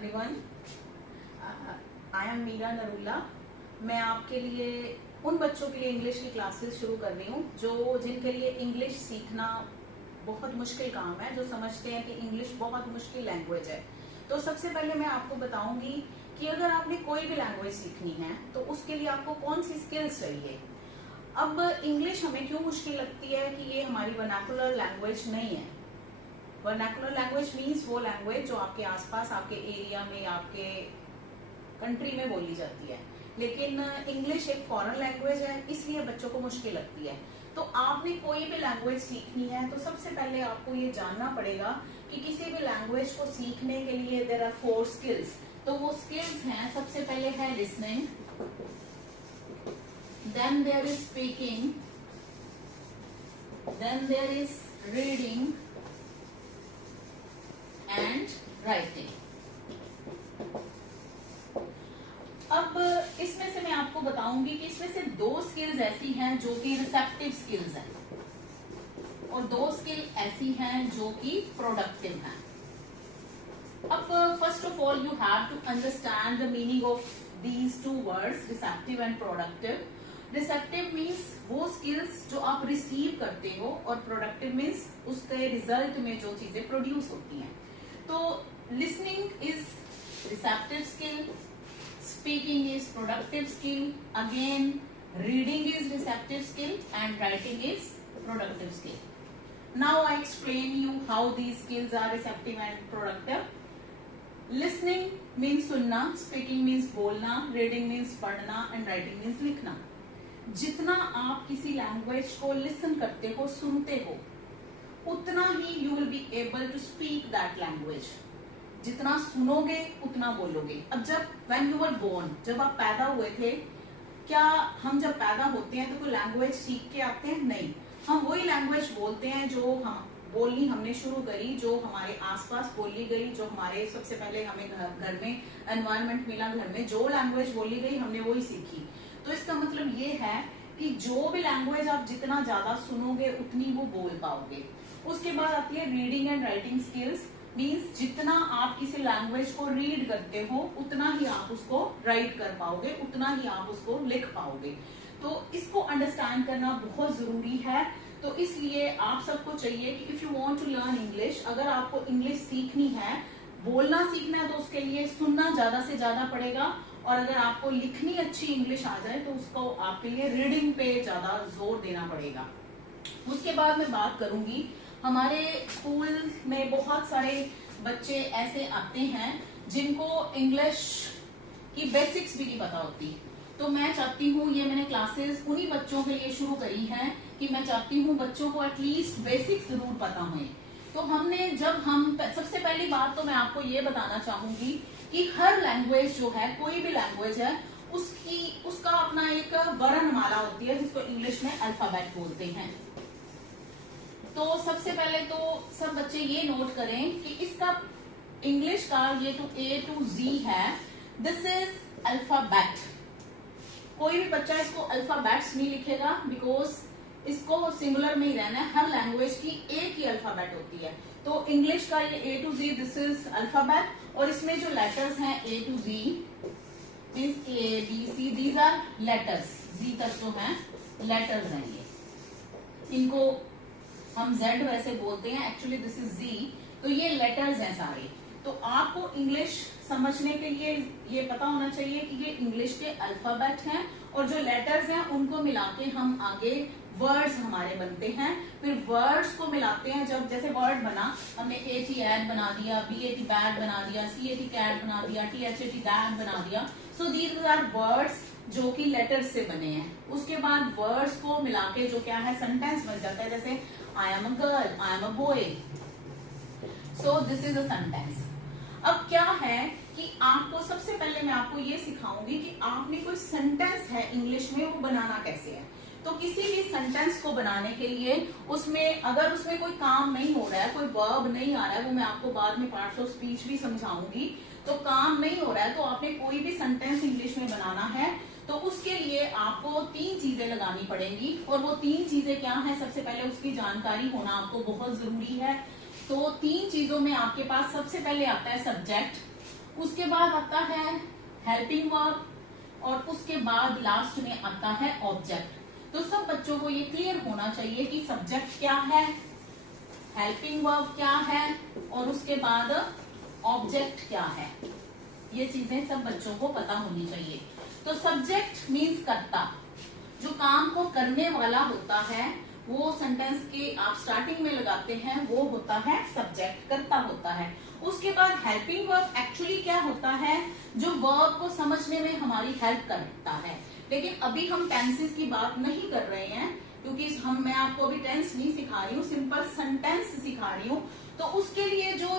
Everyone, I am Meera Narula. मैं आपके लिए उन बच्चों के लिए इंग्लिश की क्लासेस शुरू कर रही हूँ जिनके लिए इंग्लिश सीखना बहुत मुश्किल काम है, जो समझते हैं कि इंग्लिश बहुत मुश्किल लैंग्वेज है। तो सबसे पहले मैं आपको बताऊंगी कि अगर आपने कोई भी लैंग्वेज सीखनी है तो उसके लिए आपको कौन सी स्किल्स चाहिए। अब इंग्लिश हमें क्यों मुश्किल लगती है कि ये हमारी वर्नाकुलर लैंग्वेज नहीं है। वर्नाकुलर लैंग्वेज मीन्स वो लैंग्वेज जो आपके आसपास, आपके एरिया में, आपके कंट्री में बोली जाती है। लेकिन इंग्लिश एक फॉरेन लैंग्वेज है, इसलिए बच्चों को मुश्किल लगती है। तो आपने कोई भी लैंग्वेज सीखनी है तो सबसे पहले आपको ये जानना पड़ेगा कि किसी भी लैंग्वेज को सीखने के लिए देयर आर 4 स्किल्स। तो वो स्किल्स हैं, सबसे पहले है listening, then there is speaking, then there is reading and writing. अब इसमें से मैं आपको बताऊंगी कि इसमें से 2 स्किल्स ऐसी हैं जो कि रिसेप्टिव स्किल्स हैं और 2 स्किल ऐसी हैं जो कि प्रोडक्टिव हैं। अब first of all you have to understand the meaning of these 2 words, receptive and productive. Receptive means वो स्किल्स जो आप रिसीव करते हो और प्रोडक्टिव मीन्स उसके रिजल्ट में जो चीजें प्रोड्यूस होती हैं। तो listening is receptive skill, speaking is productive skill, again reading is receptive skill and writing is productive skill. Now I explain you how these skills are receptive and productive. Listening means सुनना, speaking means बोलना, reading means पढ़ना and writing means लिखना। जितना आप किसी language को listen करते हो, सुनते हो, उतना ही you will be able to speak that language. जितना सुनोगे उतना बोलोगे। अब जब when you were born, जब आप पैदा हुए थे, क्या हम जब पैदा होते हैं तो कोई लैंग्वेज सीख के आते हैं? नहीं, हम वही लैंग्वेज बोलते हैं जो हम बोलनी हमने शुरू करी, जो हमारे आसपास बोली गई, जो हमारे सबसे पहले हमें घर में एनवायरनमेंट मिला, घर में जो लैंग्वेज बोली गई हमने वही सीखी। तो इसका मतलब ये है कि जो भी लैंग्वेज आप जितना ज्यादा सुनोगे उतनी वो बोल पाओगे। उसके बाद आती है reading and writing skills. Means जितना आप किसी लैंग्वेज को रीड करते हो उतना ही आप उसको राइट कर पाओगे, उतना ही आप उसको लिख पाओगे। तो इसको अंडरस्टैंड करना बहुत जरूरी है। तो इसलिए आप सबको चाहिए कि if you want to learn English, अगर आपको इंग्लिश सीखनी है, बोलना सीखना है, तो उसके लिए सुनना ज्यादा से ज्यादा पड़ेगा। और अगर आपको लिखनी अच्छी इंग्लिश आ जाए तो उसको आपके लिए रीडिंग पे ज्यादा जोर देना पड़ेगा। उसके बाद मैं बात करूंगी, हमारे स्कूल में बहुत सारे बच्चे ऐसे आते हैं जिनको इंग्लिश की बेसिक्स भी नहीं पता होती। तो मैं चाहती हूँ, ये मैंने क्लासेस उन्हीं बच्चों के लिए शुरू करी हैं कि मैं चाहती हूँ बच्चों को एटलीस्ट बेसिक्स जरूर पता हों। तो सबसे पहली बात तो मैं आपको ये बताना चाहूंगी कि हर लैंग्वेज जो है, कोई भी लैंग्वेज है, उसका अपना एक वर्णमाला होती है जिसको इंग्लिश में अल्फाबेट बोलते हैं। तो सबसे पहले तो सब बच्चे ये नोट करें कि इसका इंग्लिश का ये तो A to Z है, दिस इज अल्फाबेट। कोई भी बच्चा इसको अल्फाबेट्स नहीं लिखेगा, बिकॉज इसको सिंगुलर में ही रहना है। हर लैंग्वेज की एक ही अल्फाबेट होती है। तो इंग्लिश का ये A to Z, this is alphabet. और इसमें जो लेटर्स हैं A to Z means A B C, these are letters. Z तक जो है लेटर्स हैं, ये इनको हम Z वैसे बोलते हैं, एक्चुअली दिस इज Z। तो ये लेटर्स हैं सारे। तो आपको इंग्लिश समझने के लिए ये पता होना चाहिए कि ये इंग्लिश के अल्फाबेट हैं और जो लेटर्स हैं उनको मिला के हम आगे वर्ड्स हमारे बनते हैं। फिर वर्ड्स को मिलाते हैं, जब जैसे वर्ड बना, हमने AT एड बना दिया, BAT बैट बना दिया, CAT कैट बना दिया, THAT डैड बना दिया। सो दीज आर वर्ड्स जो कि लेटर्स से बने हैं। उसके बाद वर्ड्स को मिला के जो क्या है, सेंटेंस बन जाता है। जैसे I am a girl, I am a boy, so this is a sentence. अब क्या है कि आपको सबसे पहले मैं आपको ये सिखाऊंगी कि आपने कोई सेंटेंस है इंग्लिश में, वो बनाना कैसे है। तो किसी भी सेंटेंस को बनाने के लिए अगर उसमें कोई काम नहीं हो रहा है, कोई वर्ब नहीं आ रहा है, वो मैं आपको बाद में पार्ट्स ऑफ स्पीच भी समझाऊंगी। तो काम नहीं हो रहा है, तो आपने कोई भी सेंटेंस इंग्लिश में बनाना है तो उसके लिए आपको 3 चीजें लगानी पड़ेंगी। और वो 3 चीजें क्या हैं, सबसे पहले उसकी जानकारी होना आपको बहुत जरूरी है। तो 3 चीजों में आपके पास सबसे पहले आता है सब्जेक्ट, उसके बाद आता है हेल्पिंग वर्ब, और उसके बाद लास्ट में आता है ऑब्जेक्ट। तो सब बच्चों को ये क्लियर होना चाहिए कि सब्जेक्ट क्या है, हेल्पिंग वर्ब क्या है, और उसके बाद ऑब्जेक्ट क्या है। ये चीजें सब बच्चों को पता होनी चाहिए। तो सब्जेक्ट मीन्स कर्ता, जो काम को करने वाला होता है, वो सेंटेंस के आप स्टार्टिंग में लगाते हैं, वो होता है सब्जेक्ट, कर्ता होता है। उसके बाद हेल्पिंग वर्ब एक्चुअली क्या होता है, जो वर्ब को समझने में हमारी हेल्प करता है। लेकिन अभी हम टेंसेस की बात नहीं कर रहे हैं, क्योंकि मैं आपको अभी टेंस नहीं सिखा रही हूँ, सिंपल सेंटेंस सिखा रही हूँ। तो उसके लिए जो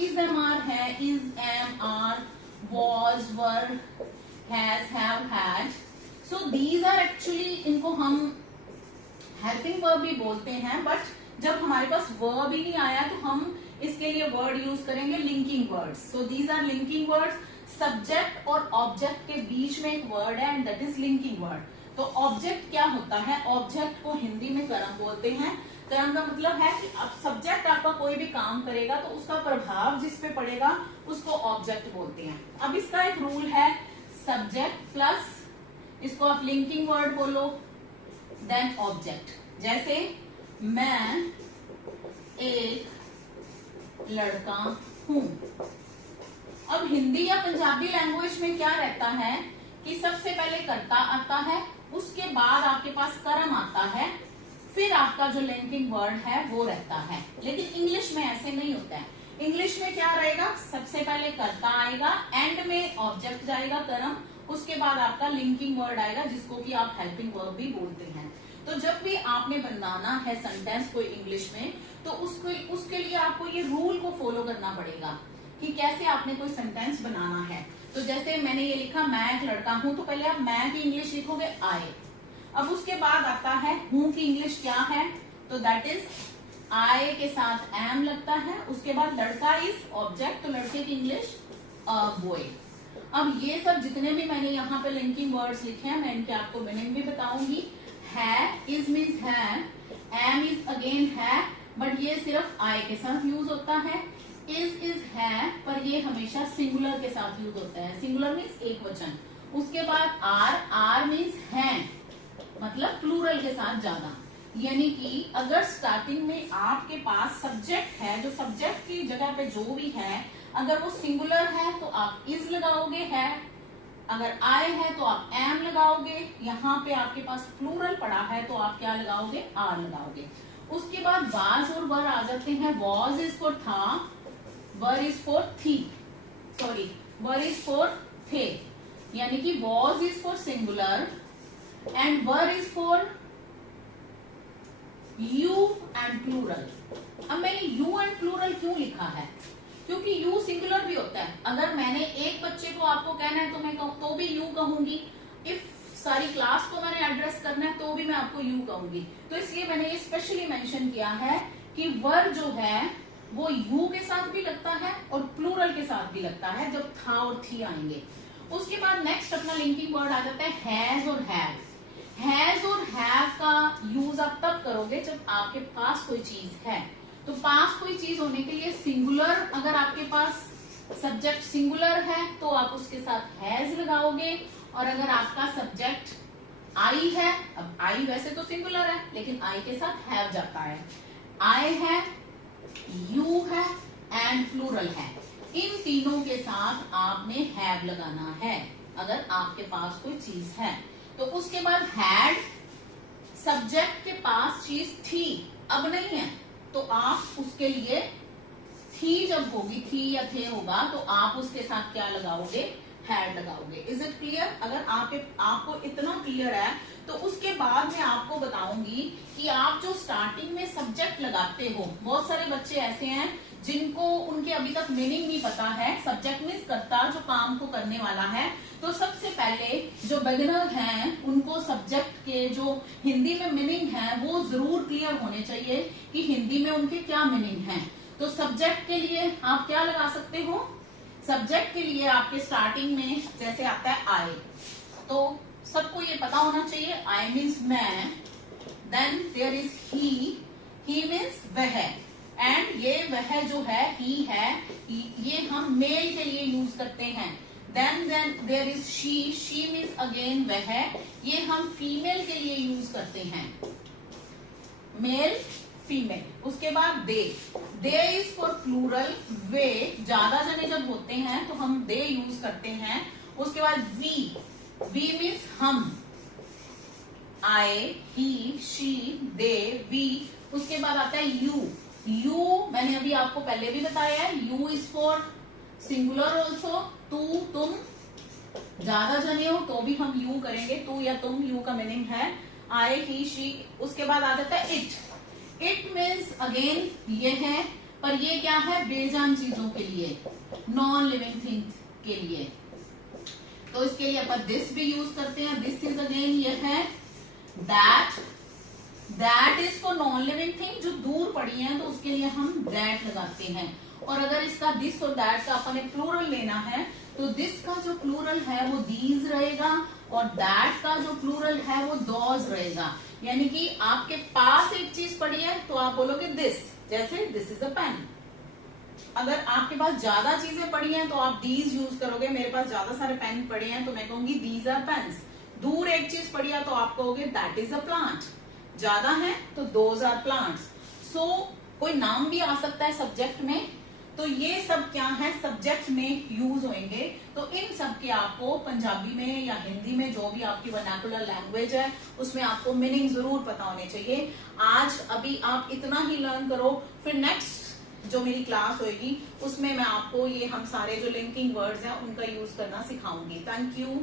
इज एम आर है, is am are, was, were, has, have, had, so these are actually, इनको हम हेल्पिंग वर्ब भी बोलते हैं। बट जब हमारे पास वर्ब ही नहीं आया तो हम इसके लिए वर्ड यूज करेंगे linking words. So these are linking words. Subject और ऑब्जेक्ट के बीच में एक वर्ड है and that is linking word. तो ऑब्जेक्ट क्या होता है, ऑब्जेक्ट को हिंदी में कर्म बोलते हैं। कर्म का मतलब है कि अब सब्जेक्ट आपका कोई भी काम करेगा तो उसका प्रभाव जिस पे पड़ेगा उसको ऑब्जेक्ट बोलते हैं। अब इसका एक रूल है, सब्जेक्ट प्लस इसको आप लिंकिंग वर्ड बोलो देन ऑब्जेक्ट। जैसे मैं एक लड़का हूं। अब हिंदी या पंजाबी लैंग्वेज में क्या रहता है कि सबसे पहले कर्ता आता है, उसके बाद आपके पास कर्म आता है, फिर आपका जो लिंकिंग वर्ड है वो रहता है। लेकिन इंग्लिश में ऐसे नहीं होता है। इंग्लिश में क्या रहेगा, सबसे पहले कर्ता आएगा, एंड में ऑब्जेक्ट जाएगा कर्म, उसके बाद आपका लिंकिंग वर्ड आएगा जिसको कि आप हेल्पिंग वर्ब भी बोलते हैं। तो जब भी आपने बनाना है सेंटेंस कोई इंग्लिश में, तो उसके लिए आपको ये रूल को फॉलो करना पड़ेगा कि कैसे आपने कोई सेंटेंस बनाना है। तो जैसे मैंने ये लिखा, मैं एक लड़का हूं, तो पहले आप मैं की इंग्लिश लिखोगे आई। अब उसके बाद आता है हूं की इंग्लिश क्या है, तो दैट इज आई के साथ एम लगता है। उसके बाद लड़का इज ऑब्जेक्ट, तो लड़के की इंग्लिश बॉय। अब ये सब जितने भी मैंने यहाँ पे लिंकिंग वर्ड्स लिखे हैं, मैं इनके आपको मीनिंग भी बताऊंगी। है, इज मीन्स है, एम इज अगेन है, बट ये सिर्फ आई के साथ यूज होता है। इज है, पर ये हमेशा सिंगुलर के साथ यूज होता है। सिंगुलर मीन्स एक वचन। उसके बाद आर मीन्स है, मतलब प्लूरल के साथ ज्यादा। यानी कि अगर स्टार्टिंग में आपके पास सब्जेक्ट है, जो सब्जेक्ट की जगह पे जो भी है, अगर वो सिंगुलर है तो आप इज लगाओगे है, अगर आई है तो आप एम लगाओगे, यहाँ पे आपके पास प्लूरल पड़ा है तो आप क्या लगाओगे, आर लगाओगे। उसके बाद वाज और वर आ जाते हैं। वॉज इज फॉर था, वर इज फॉर थी, सॉरी वर इज फॉर थे, यानी कि was is for singular and were is for you and plural. अब मैंने यू एंड प्लूरल क्यों लिखा है, क्योंकि यू सिंगुलर भी होता है। अगर मैंने एक बच्चे को आपको कहना है तो मैं तो भी यू कहूंगी, इफ सारी क्लास को मैंने एड्रेस करना है तो भी मैं आपको यू कहूंगी। तो इसलिए मैंने ये स्पेशली मेंशन किया है कि वर जो है वो यू के साथ भी लगता है और प्लूरल के साथ भी लगता है जब था और थी आएंगे। उसके बाद नेक्स्ट अपना लिंकिंग वर्ड आ जाता है हैज और हैव। हैज और हैव का यूज आप तब करोगे जब आपके पास कोई चीज है। तो पास कोई चीज होने के लिए सिंगुलर, अगर आपके पास सब्जेक्ट सिंगुलर है तो आप उसके साथ हैज लगाओगे, और अगर आपका सब्जेक्ट आई है, अब आई वैसे तो सिंगुलर है लेकिन आई के साथ हैव जाता है, आई है, यू है एंड प्लूरल है, इन तीनों के साथ आपने हैव लगाना है अगर आपके पास कोई चीज है। तो उसके बाद हैड, सब्जेक्ट के पास चीज थी, अब नहीं है, तो आप उसके लिए थी जब होगी, थी या थे होगा, तो आप उसके साथ क्या लगाओगे, हैड लगाओगे। Is it clear? अगर आपको इतना क्लियर है तो उसके बाद मैं आपको बताऊंगी कि आप जो स्टार्टिंग में सब्जेक्ट लगाते हो, बहुत सारे बच्चे ऐसे हैं जिनको उनके अभी तक मीनिंग नहीं पता है। सब्जेक्ट मीन्स कर्ता, जो काम को करने वाला है। तो सबसे पहले जो बिगिनर हैं उनको सब्जेक्ट के जो हिंदी में मीनिंग है वो जरूर क्लियर होने चाहिए कि हिंदी में उनके क्या मीनिंग है। तो सब्जेक्ट के लिए आप क्या लगा सकते हो, सब्जेक्ट के लिए आपके स्टार्टिंग में जैसे आता है आई, तो सबको ये पता होना चाहिए आई मीन्स मैं, then there is he means वह, एंड ये वह जो है ही है, ये हम मेल के लिए यूज करते हैं। Then there is she means again वह, ये हम फीमेल के लिए यूज करते हैं, मेल फीमेल। उसके बाद दे इज फॉर प्लूरल, वे ज्यादा जने जब होते हैं तो हम दे यूज करते हैं। उसके बाद वी मीन्स हम, आई, ही, शी, दे, वी। उसके बाद आता है यू मैंने अभी आपको पहले भी बताया है, you is for singular also, तू, तुम, ज्यादा जने हो तो भी हम यू करेंगे, तू या तुम, यू का मीनिंग है आई, ही, शी। उसके बाद आ जाता है इट मीन्स अगेन ये है, पर ये क्या है, बेजान चीजों के लिए, नॉन लिविंग थिंग्स के लिए। तो इसके लिए अपन दिस भी यूज करते हैं, दिस इज अगेन ये है। That is for non living thing, जो दूर पड़ी है तो उसके लिए हम दैट लगाते हैं। और अगर इसका दिस और दैट का अपन प्लूरल लेना है तो दिस का जो प्लूरल है वो दीज रहेगा, और दैट का जो प्लूरल है वो दोज रहेगा। यानी कि आपके पास एक चीज पड़ी है तो आप बोलोगे दिस, जैसे दिस इज अ पेन। अगर आपके पास ज्यादा चीजें पड़ी हैं तो आप दीज यूज करोगे, मेरे पास ज्यादा सारे पेन पड़े हैं तो मैं कहूंगी दीज आर पेन्स। दूर एक चीज पड़ी है तो आप कहोगे दैट इज अ प्लांट, ज्यादा है तो दोज आर प्लांट्स। सो कोई नाम भी आ सकता है सब्जेक्ट में, तो ये सब क्या है, सब्जेक्ट में यूज होंगे। तो इन सब के आपको पंजाबी में या हिंदी में जो भी आपकी वर्नाकुलर लैंग्वेज है उसमें आपको मीनिंग जरूर पता होने चाहिए। आज अभी आप इतना ही लर्न करो, फिर नेक्स्ट जो मेरी क्लास होगी उसमें मैं आपको ये हम सारे जो लिंकिंग वर्ड्स हैं उनका यूज करना सिखाऊंगी। Thank you.